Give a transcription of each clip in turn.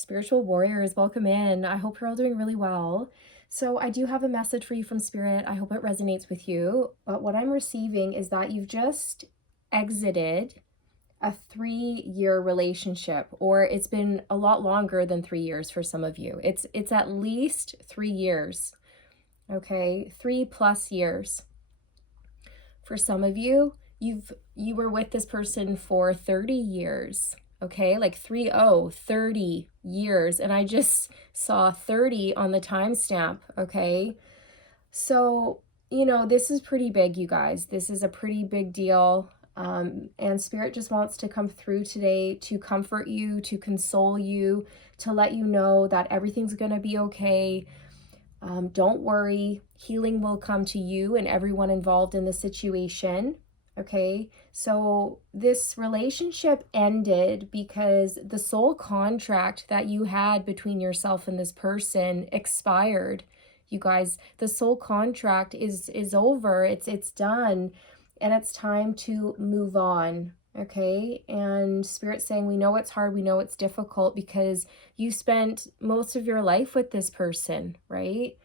Spiritual warriors, welcome in. I hope you're all doing really well. So, I do have a message for you from Spirit. I hope it resonates with you. But what I'm receiving is that you've just exited a 3-year relationship, or it's been a lot longer than 3 years for some of you. It's at least 3 years, okay? 3+ years. For some of you, you were with this person for 30 years, okay? Like 30 years. And I just saw 30 on the timestamp, okay? So, this is pretty big, you guys. This is a pretty big deal. And Spirit just wants to come through today to comfort you, to console you, to let you know that everything's going to be okay. Don't worry, healing will come to you and everyone involved in the situation. Okay, so this relationship ended because the soul contract that you had between yourself and this person expired. You guys, the soul contract is over. It's done, and it's time to move on. Okay, and Spirit's saying, we know it's hard, we know it's difficult because you spent most of your life with this person, right?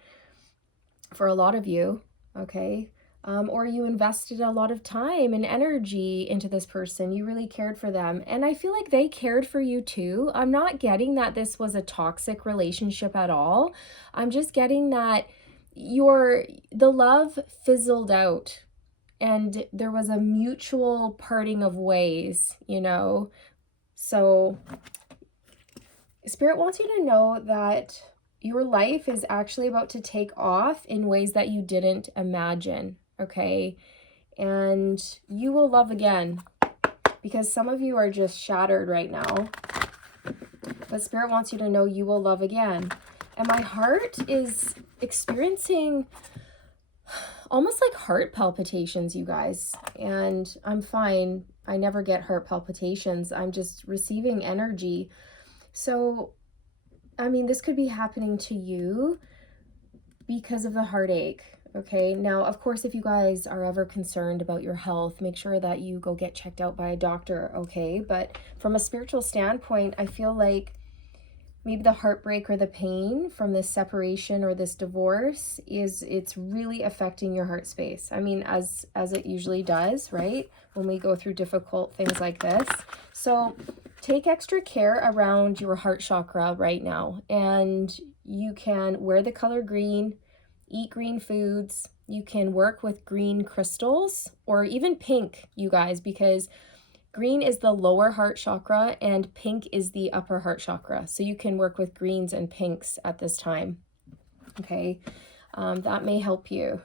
For a lot of you, okay? Or you invested a lot of time and energy into this person. You really cared for them. And I feel like they cared for you too. I'm not getting that this was a toxic relationship at all. I'm just getting that the love fizzled out and there was a mutual parting of ways, So Spirit wants you to know that your life is actually about to take off in ways that you didn't imagine, okay? And you will love again, because some of you are just shattered right now. But Spirit wants you to know you will love again. And my heart is experiencing almost like heart palpitations, you guys. And I'm fine. I never get heart palpitations. I'm just receiving energy. So this could be happening to you because of the heartache, okay? Now, of course, if you guys are ever concerned about your health, make sure that you go get checked out by a doctor, okay? But from a spiritual standpoint, I feel like maybe the heartbreak or the pain from this separation or this divorce it's really affecting your heart space. As it usually does, right? When we go through difficult things like this. So take extra care around your heart chakra right now. And you can wear the color green, eat green foods. You can work with green crystals or even pink, you guys, because green is the lower heart chakra and pink is the upper heart chakra. So you can work with greens and pinks at this time. Okay, that may help you.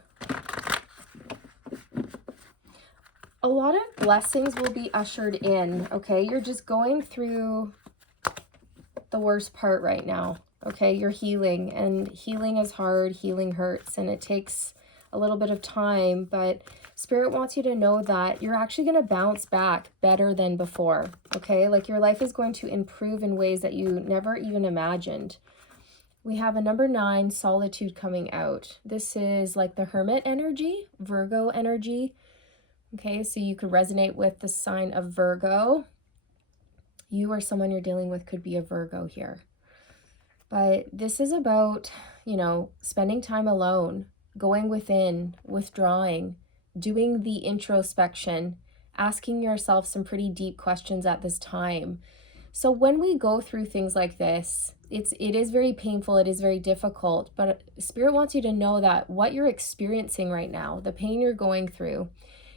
A lot of blessings will be ushered in, okay? You're just going through the worst part right now, okay? You're healing, and healing is hard, healing hurts, and it takes a little bit of time, but Spirit wants you to know that you're actually going to bounce back better than before, okay? Like your life is going to improve in ways that you never even imagined. We have a number 9, solitude, coming out. This is like the Hermit energy, Virgo energy. Okay, so you could resonate with the sign of Virgo. You or someone you're dealing with could be a Virgo here. But this is about, spending time alone, going within, withdrawing, doing the introspection, asking yourself some pretty deep questions at this time. So when we go through things like this, it is very painful, it is very difficult, but Spirit wants you to know that what you're experiencing right now, the pain you're going through,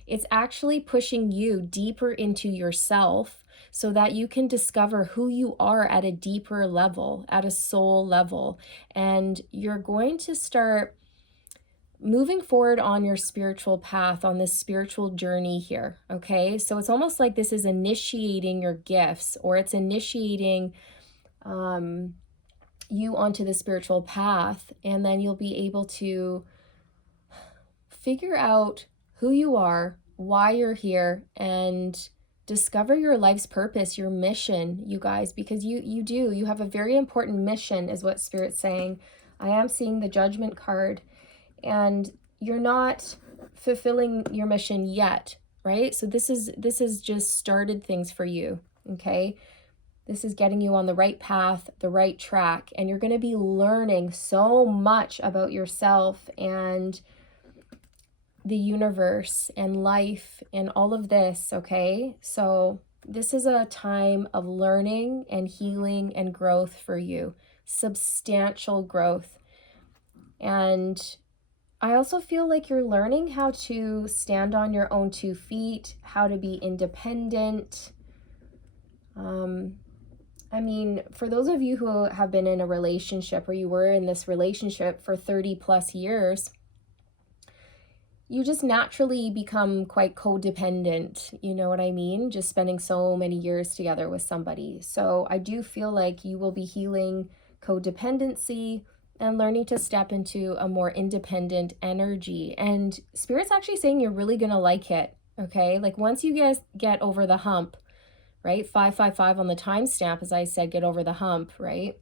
it's actually pushing you deeper into yourself so that you can discover who you are at a deeper level, at a soul level. And you're going to start moving forward on your spiritual path, on this spiritual journey here, okay? So it's almost like this is initiating your gifts, or it's initiating you onto the spiritual path, and then you'll be able to figure out who you are, why you're here, and discover your life's purpose, your mission, you guys, because you have a very important mission, is what Spirit's saying. I am seeing the Judgment card, and you're not fulfilling your mission yet, right? So this is just started things for you, okay? This is getting you on the right path, the right track, and you're going to be learning so much about yourself and the universe and life and all of this, okay? So this is a time of learning and healing and growth for you, substantial growth. And I also feel like you're learning how to stand on your own 2 feet, how to be independent. I mean, for those of you who have been in a relationship or you were in this relationship for 30 plus years, you just naturally become quite codependent, you know what I mean? Just spending so many years together with somebody. So I do feel like you will be healing codependency and learning to step into a more independent energy. And Spirit's actually saying you're really going to like it, okay? Like once you guys get over the hump, right? 555 on the timestamp, as I said, get over the hump, right?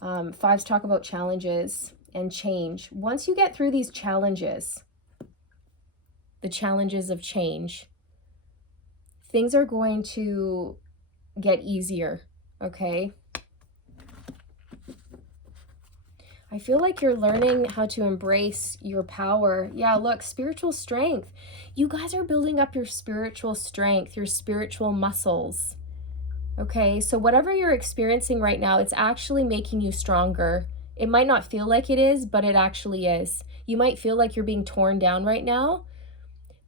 Fives talk about challenges and change. Once you get through these challenges, the challenges of change, things are going to get easier, okay? I feel like you're learning how to embrace your power. Yeah, look, spiritual strength. You guys are building up your spiritual strength, your spiritual muscles, okay? So whatever you're experiencing right now, it's actually making you stronger. It might not feel like it is, but it actually is. You might feel like you're being torn down right now,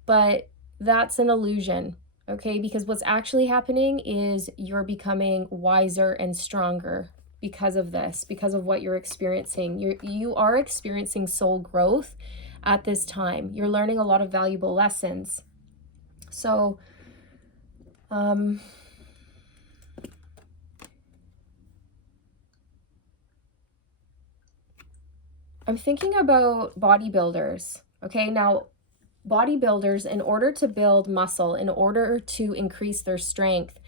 but that's an illusion, okay? Because what's actually happening is you're becoming wiser and stronger because of this, because of what you're experiencing. You are experiencing soul growth at this time. You're learning a lot of valuable lessons. So, I'm thinking about bodybuilders, okay? Now, bodybuilders, in order to build muscle, in order to increase their strength,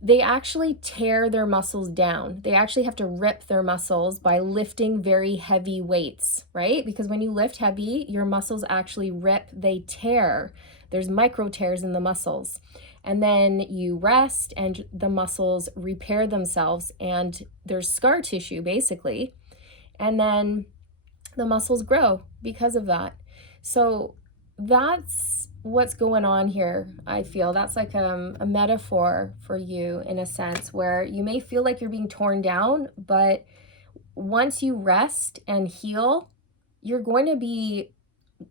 they actually tear their muscles down. They actually have to rip their muscles by lifting very heavy weights, right? Because when you lift heavy, your muscles actually rip, they tear. There's micro tears in the muscles. And then you rest and the muscles repair themselves and there's scar tissue basically. And then the muscles grow because of that. So that's what's going on here. I feel that's like a metaphor for you in a sense where you may feel like you're being torn down, but once you rest and heal, you're going to be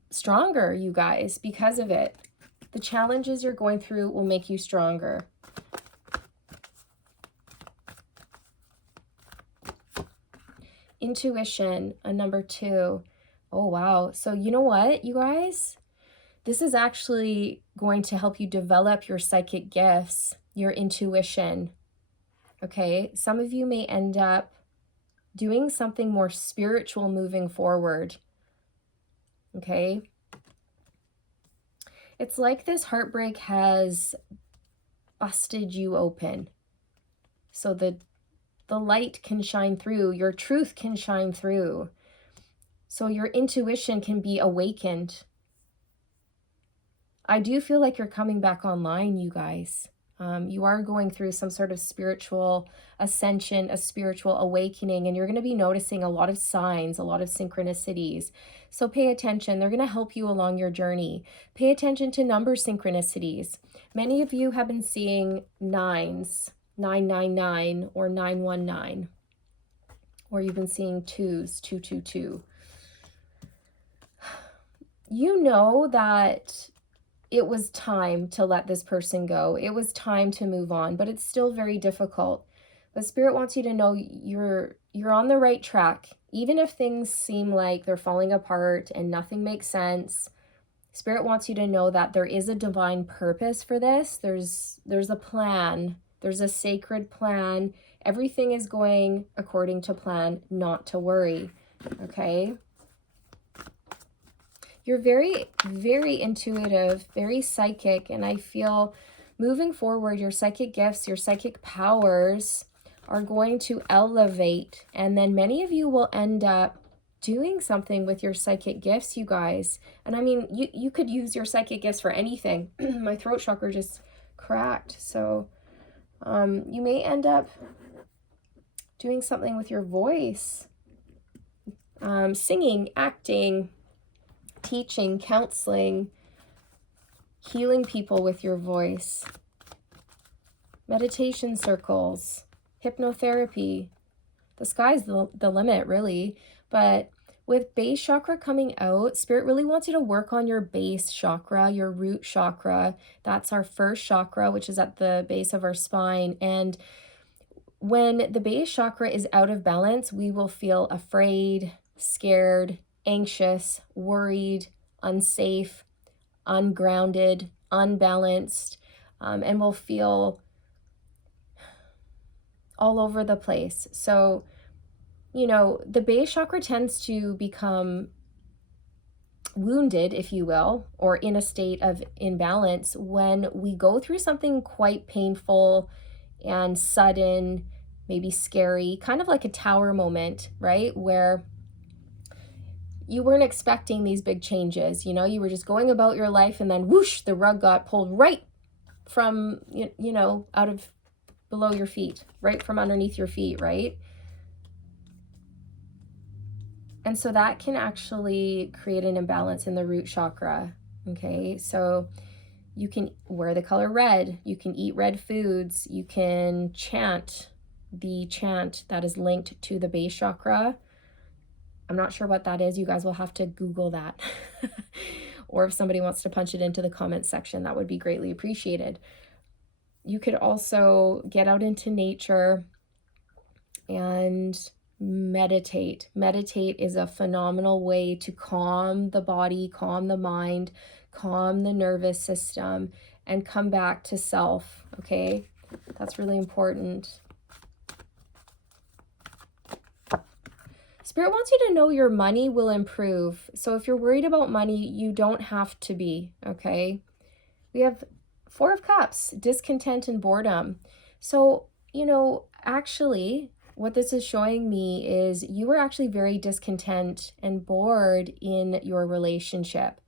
stronger, you guys, because of it. The challenges you're going through will make you stronger. Intuition, a number 2. Oh, wow. So you know what, you guys? This is actually going to help you develop your psychic gifts, your intuition. Okay, some of you may end up doing something more spiritual moving forward. Okay, it's like this heartbreak has busted you open so the light can shine through, your truth can shine through, so your intuition can be awakened. I do feel like you're coming back online, you guys. You are going through some sort of spiritual ascension, a spiritual awakening, and you're going to be noticing a lot of signs, a lot of synchronicities. So pay attention. They're going to help you along your journey. Pay attention to number synchronicities. Many of you have been seeing 9s, 999 or 919, or you've been seeing 2s, 222. You know that it was time to let this person go. It was time to move on, but it's still very difficult. But Spirit wants you to know you're on the right track. Even if things seem like they're falling apart and nothing makes sense, Spirit wants you to know that there is a divine purpose for this. There's a plan. There's a sacred plan. Everything is going according to plan, not to worry. Okay? You're very, very intuitive, very psychic, and I feel moving forward, your psychic gifts, your psychic powers are going to elevate, and then many of you will end up doing something with your psychic gifts, you guys. And I mean, you could use your psychic gifts for anything. My throat chakra just cracked, so You may end up doing something with your voice, singing, acting, teaching, counseling, healing people with your voice, meditation circles, hypnotherapy. The sky's the limit, really. But with base chakra coming out, Spirit really wants you to work on your base chakra, your root chakra. That's our first chakra, which is at the base of our spine. And when the base chakra is out of balance, we will feel afraid, scared, anxious, worried, unsafe, ungrounded, unbalanced, and we'll feel all over the place. So, you know, the base chakra tends to become wounded, if you will, or in a state of imbalance when we go through something quite painful and sudden, maybe scary, kind of like a tower moment, right? Where you weren't expecting these big changes, you know, you were just going about your life and then whoosh, the rug got pulled right from, you know, out of below your feet, right from underneath your feet, right? And so that can actually create an imbalance in the root chakra, okay? So you can wear the color red, you can eat red foods, you can chant the chant that is linked to the base chakra. I'm not sure what that is. You guys will have to Google that. Or if somebody wants to punch it into the comments section, that would be greatly appreciated. You could also get out into nature and meditate. Meditate is a phenomenal way to calm the body, calm the mind, calm the nervous system, and come back to self, okay? That's really important. Spirit wants you to know your money will improve. So if you're worried about money, you don't have to be, okay? We have Four of Cups, discontent and boredom. So, you know, actually, what this is showing me is you were actually very discontent and bored in your relationship,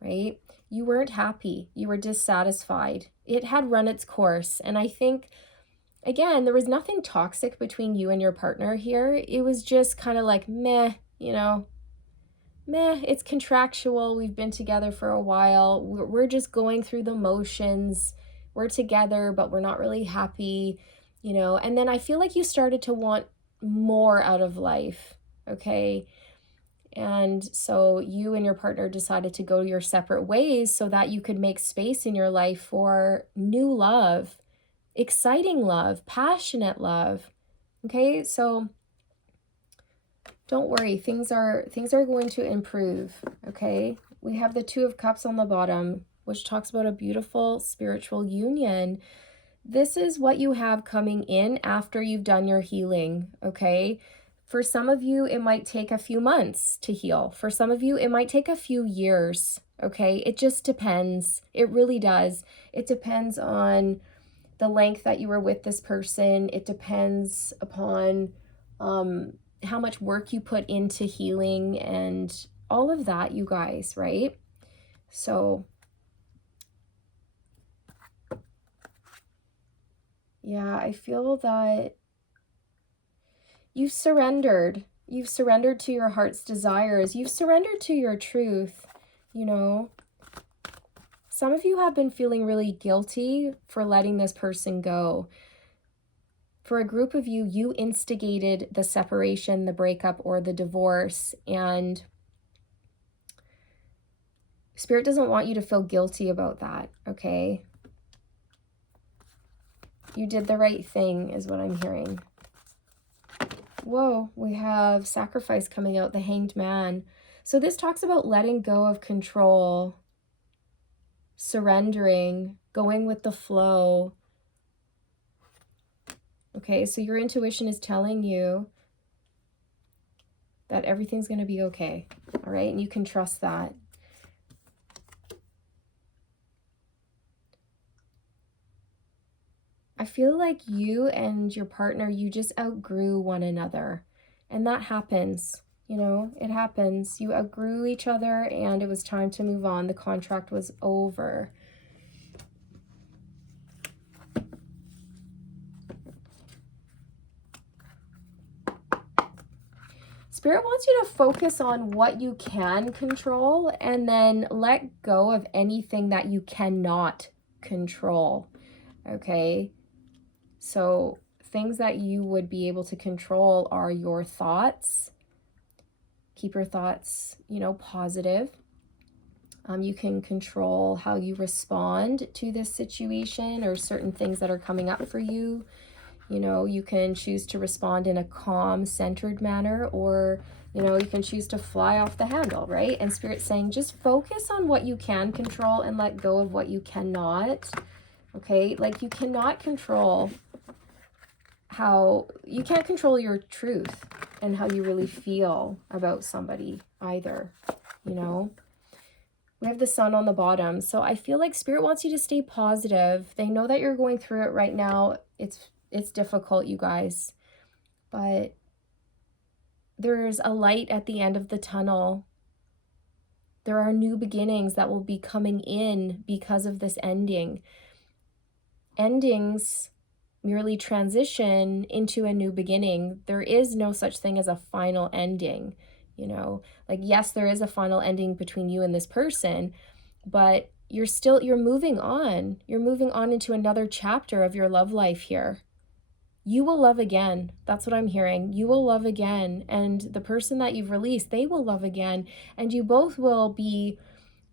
right? You weren't happy. You were dissatisfied. It had run its course. And I think, again, there was nothing toxic between you and your partner here. It was just kind of like, meh, you know, meh, it's contractual. We've been together for a while. We're just going through the motions. We're together, but we're not really happy, you know. And then I feel like you started to want more out of life, okay? And so you and your partner decided to go your separate ways so that you could make space in your life for new love, exciting love, passionate love, okay? So don't worry, things are going to improve, okay? We have the Two of Cups on the bottom, which talks about a beautiful spiritual union. This is what you have coming in after you've done your healing, okay? For some of you, it might take a few months to heal. For some of you, it might take a few years, okay? It just depends. It really does. It depends on the length that you were with this person. It depends upon how much work you put into healing and all of that, you guys, right? So yeah, I feel that you've surrendered. You've surrendered to your heart's desires. You've surrendered to your truth, you know. Some of you have been feeling really guilty for letting this person go. For a group of you, you instigated the separation, the breakup, or the divorce, and Spirit doesn't want you to feel guilty about that, okay? You did the right thing, is what I'm hearing. Whoa, we have sacrifice coming out, the Hanged Man. So this talks about letting go of control, surrendering, going with the flow. Okay, so your intuition is telling you that everything's going to be okay, all right? And you can trust that. I feel like you and your partner, you just outgrew one another. And that happens, you know, it happens. You outgrew each other and it was time to move on. The contract was over. Spirit wants you to focus on what you can control and then let go of anything that you cannot control. Okay? So things that you would be able to control are your thoughts. Keep your thoughts, positive. You can control how you respond to this situation or certain things that are coming up for you. You can choose to respond in a calm, centered manner, or, you can choose to fly off the handle, right? And Spirit's saying, just focus on what you can control and let go of what you cannot, okay? Like, you cannot control you can't control your truth and how you really feel about somebody either, We have the sun on the bottom. So I feel like Spirit wants you to stay positive. They know that you're going through it right now. It's difficult, you guys. But there's a light at the end of the tunnel. There are new beginnings that will be coming in because of this ending. Endings merely transition into a new beginning. There is no such thing as a final ending. Like, yes, there is a final ending between you and this person, but you're moving on. You're moving on into another chapter of your love life here. You will love again. That's what I'm hearing. You will love again. And the person that you've released, they will love again. And you both will be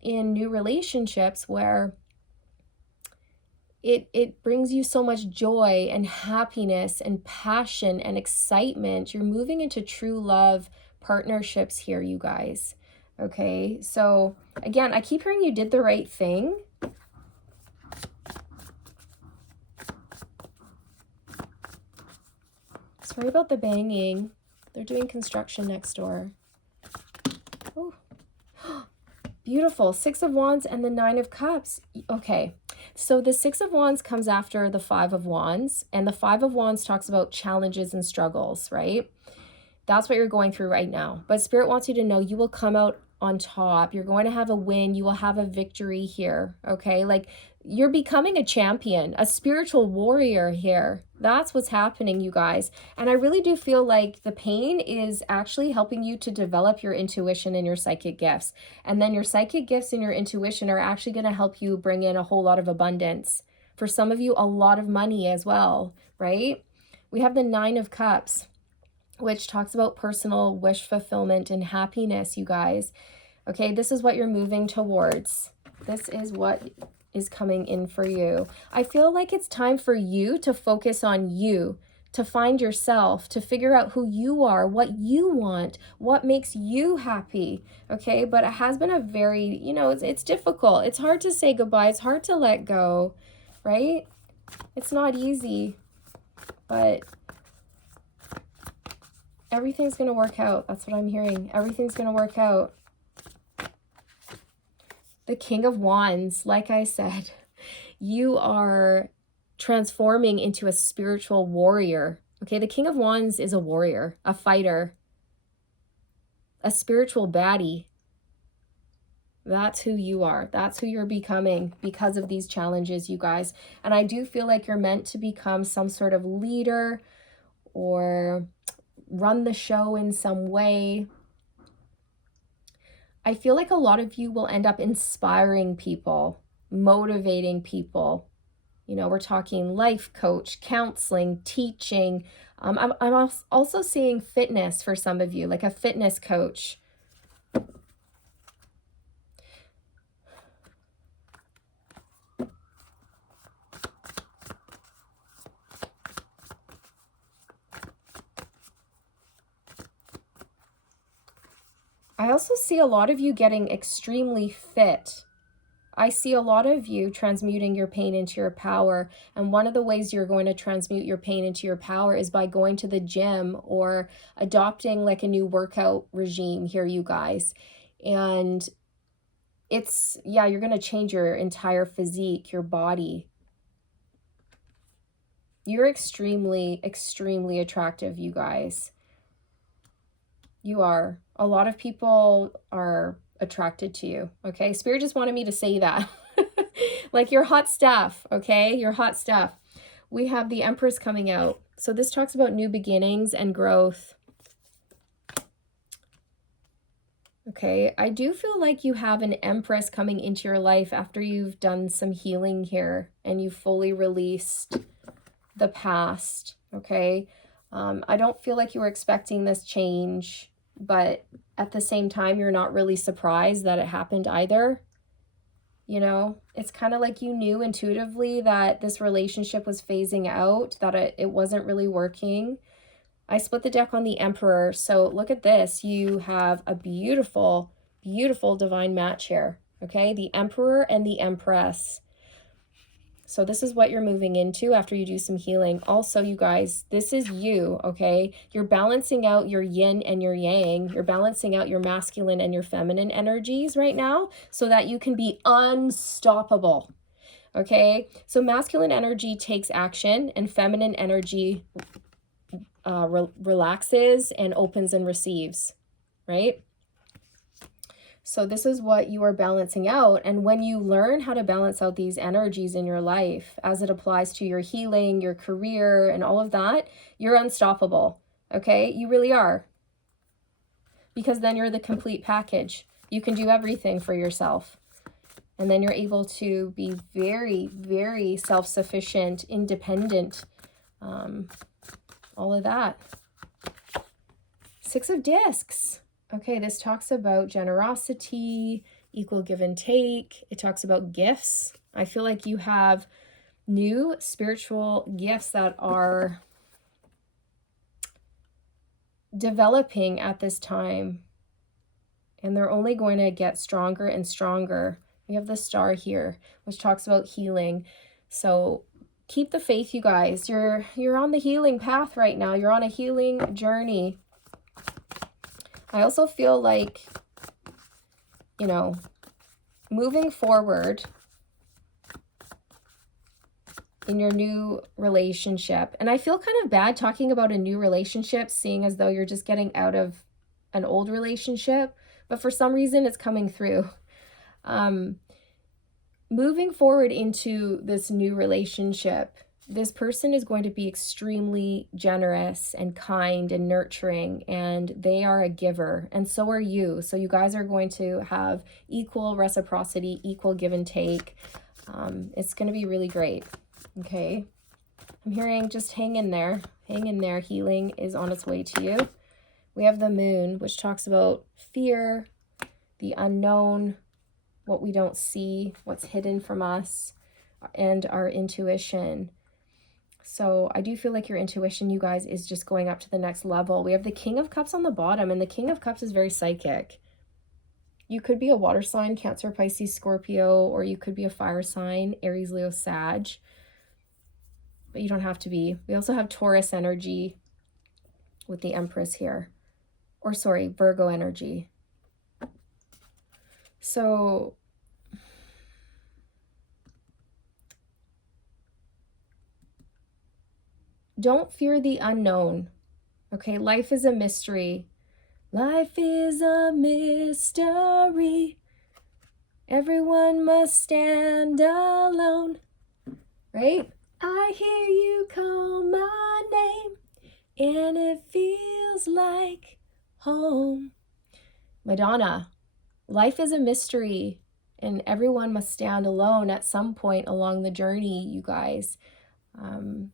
in new relationships where it brings you so much joy and happiness and passion and excitement. You're moving into true love partnerships here, you guys. Okay, so again, I keep hearing you did the right thing. Sorry about the banging. They're doing construction next door. Oh, beautiful. 6 of Wands and the 9 of Cups. Okay, so the 6 of Wands comes after the 5 of Wands, and the 5 of Wands talks about challenges and struggles, right? That's what you're going through right now. But Spirit wants you to know you will come out on top. You're going to have a win. You will have a victory here, okay? Like, you're becoming a champion, a spiritual warrior here. That's what's happening, you guys. And I really do feel like the pain is actually helping you to develop your intuition and your psychic gifts. And then your psychic gifts and your intuition are actually going to help you bring in a whole lot of abundance. For some of you, a lot of money as well, right? We have the 9 of Cups, which talks about personal wish fulfillment and happiness, you guys. Okay, this is what you're moving towards. This is what is coming in for you. I feel like it's time for you to focus on you, to find yourself, to figure out who you are, what you want, what makes you happy, okay? But it has been a very, it's difficult. It's hard to say goodbye. It's hard to let go, right? It's not easy, but everything's going to work out. That's what I'm hearing. Everything's going to work out. The King of Wands, like I said, you are transforming into a spiritual warrior. Okay, the King of Wands is a warrior, a fighter, a spiritual baddie. That's who you are. That's who you're becoming because of these challenges, you guys. And I do feel like you're meant to become some sort of leader or run the show in some way. I feel like a lot of you will end up inspiring people, motivating people. We're talking life coach, counseling, teaching. I'm also seeing fitness for some of you, like a fitness coach. I also see a lot of you getting extremely fit. I see a lot of you transmuting your pain into your power. And one of the ways you're going to transmute your pain into your power is by going to the gym or adopting like a new workout regime here, you guys. And you're going to change your entire physique, your body. You're extremely, extremely attractive, you guys. You are. A lot of people are attracted to you, okay? Spirit just wanted me to say that. Like, you're hot stuff, okay? You're hot stuff. We have the Empress coming out. So this talks about new beginnings and growth. Okay, I do feel like you have an Empress coming into your life after you've done some healing here and you fully released the past, okay? I don't feel like you were expecting this change, but at the same time, you're not really surprised that it happened either. You know, it's kind of like you knew intuitively that this relationship was phasing out, that it wasn't really working. I split the deck on the Emperor. So look at this. You have a beautiful, beautiful divine match here. Okay, the Emperor and the Empress. So this is what you're moving into after you do some healing. Also, you guys, this is you, okay? You're balancing out your yin and your yang. You're balancing out your masculine and your feminine energies right now so that you can be unstoppable, okay? So masculine energy takes action and feminine energy relaxes and opens and receives, right? So this is what you are balancing out. And when you learn how to balance out these energies in your life as it applies to your healing, your career, and all of that, you're unstoppable. Okay? You really are. Because then you're the complete package. You can do everything for yourself. And then you're able to be very, very self-sufficient, independent, all of that. Six of Discs. Okay, this talks about generosity, equal give and take. It talks about gifts. I feel like you have new spiritual gifts that are developing at this time, and they're only going to get stronger and stronger. We have the Star here, which talks about healing. So keep the faith, you guys. You're on the healing path right now. You're on a healing journey. I also feel like, you know, moving forward in your new relationship, and I feel kind of bad talking about a new relationship, seeing as though you're just getting out of an old relationship, but for some reason it's coming through. Moving forward into this new relationship, this person is going to be extremely generous and kind and nurturing, and they are a giver, and so are you. So you guys are going to have equal reciprocity, equal give and take. It's going to be really great. Okay. I'm hearing just hang in there. Hang in there. Healing is on its way to you. We have the Moon, which talks about fear, the unknown, what we don't see, what's hidden from us, and our intuition. So I do feel like your intuition, you guys, is just going up to the next level. We have the King of Cups on the bottom, and the King of Cups is very psychic. You could be a water sign, Cancer, Pisces, Scorpio, or you could be a fire sign, Aries, Leo, Sag. But you don't have to be. We also have Taurus energy with the Empress here. Or sorry, Virgo energy. So don't fear the unknown. Okay, life is a mystery. Life is a mystery. Everyone must stand alone. Right? I hear you call my name, and it feels like home. Madonna, life is a mystery, and everyone must stand alone at some point along the journey, you guys.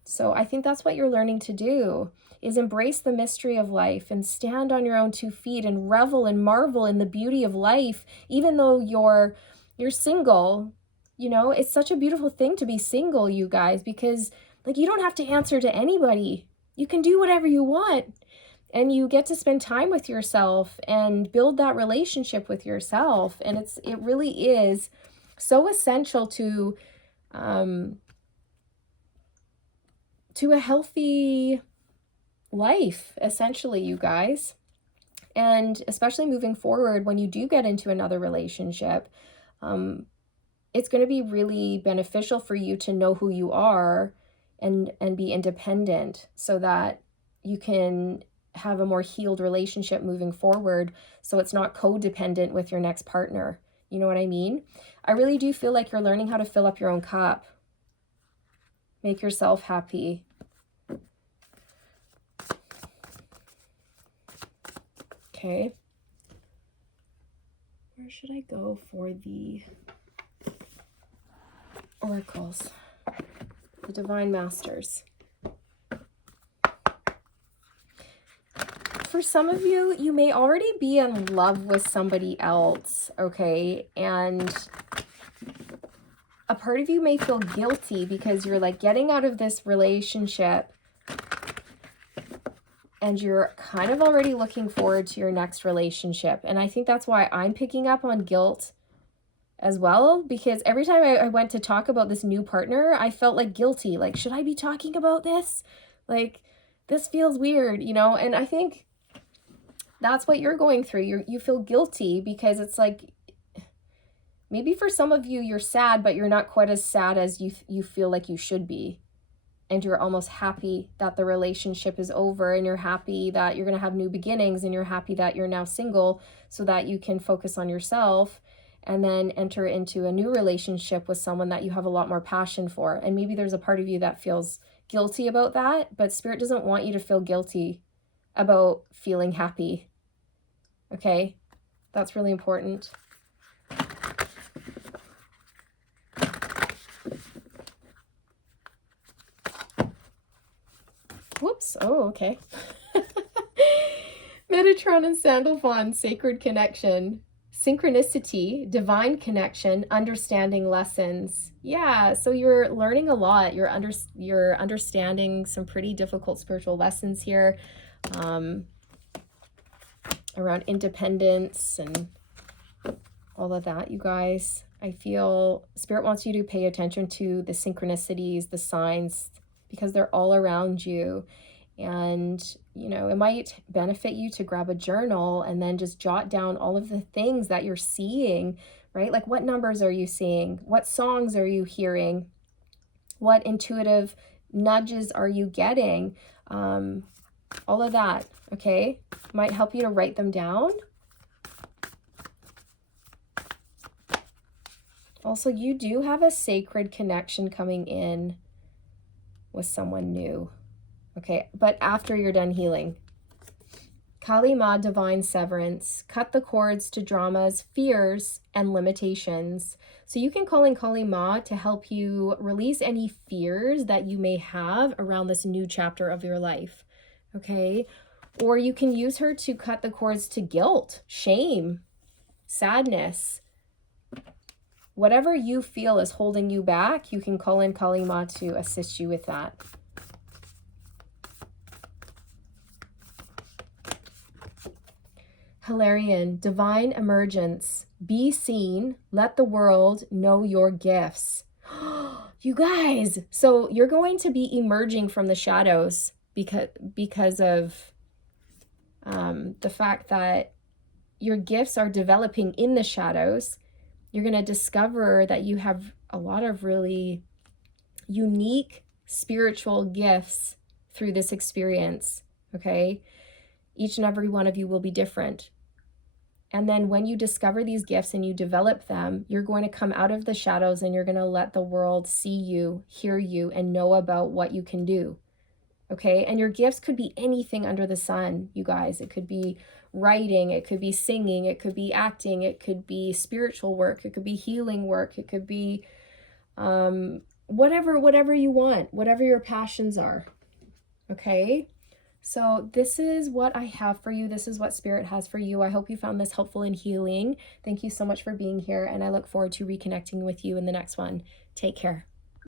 So I think that's what you're learning to do, is embrace the mystery of life and stand on your own 2 feet and revel and marvel in the beauty of life, even though you're single. You know, it's such a beautiful thing to be single, you guys, because like you don't have to answer to anybody. You can do whatever you want, and you get to spend time with yourself and build that relationship with yourself. And it really is so essential to a healthy life, essentially, you guys. And especially moving forward, when you do get into another relationship, it's going to be really beneficial for you to know who you are and be independent so that you can have a more healed relationship moving forward, so it's not codependent with your next partner. You know what I mean? I really do feel like you're learning how to fill up your own cup. Make yourself happy. Okay. should I go for the oracles? The Divine Masters. For some of you, you may already be in love with somebody else, okay? And a part of you may feel guilty because you're like getting out of this relationship and you're kind of already looking forward to your next relationship. And I think that's why I'm picking up on guilt as well, because every time I went to talk about this new partner, I felt like guilty. Like, should I be talking about this? Like, this feels weird, you know? And I think that's what you're going through. You feel guilty because it's like, maybe for some of you, you're sad, but you're not quite as sad as you feel like you should be. And you're almost happy that the relationship is over, and you're happy that you're going to have new beginnings, and you're happy that you're now single so that you can focus on yourself and then enter into a new relationship with someone that you have a lot more passion for. And maybe there's a part of you that feels guilty about that, but Spirit doesn't want you to feel guilty about feeling happy. Okay? That's really important. Whoops. Oh, okay. Metatron and Sandalphon, sacred connection, synchronicity, divine connection, understanding lessons. Yeah, so you're learning a lot. You're understanding some pretty difficult spiritual lessons here, around independence and all of that, you guys. I feel Spirit wants you to pay attention to the synchronicities, the signs, because they're all around you. And, you know, it might benefit you to grab a journal and then just jot down all of the things that you're seeing, right? Like, what numbers are you seeing? What songs are you hearing? What intuitive nudges are you getting? All of that, okay? Might help you to write them down. Also, you do have a sacred connection coming in with someone new. Okay, but after you're done healing. Kali Ma, divine severance. Cut the cords to dramas, fears, and limitations. So you can call in Kali Ma to help you release any fears that you may have around this new chapter of your life. Okay, or you can use her to cut the cords to guilt, shame, sadness. Whatever you feel is holding you back, you can call in Kali Ma to assist you with that. Hilarion, divine emergence. Be seen. Let the world know your gifts. You guys, so you're going to be emerging from the shadows because of the fact that your gifts are developing in the shadows. You're going to discover that you have a lot of really unique spiritual gifts through this experience, okay? Each and every one of you will be different. And then when you discover these gifts and you develop them, you're going to come out of the shadows and you're going to let the world see you, hear you, and know about what you can do. Okay? And your gifts could be anything under the sun, you guys. It could be writing, it could be singing, it could be acting, it could be spiritual work, it could be healing work, it could be whatever you want, whatever your passions are. Okay? So this is what I have for you. This is what Spirit has for you. I hope you found this helpful and healing. Thank you so much for being here, and I look forward to reconnecting with you in the next one. Take care.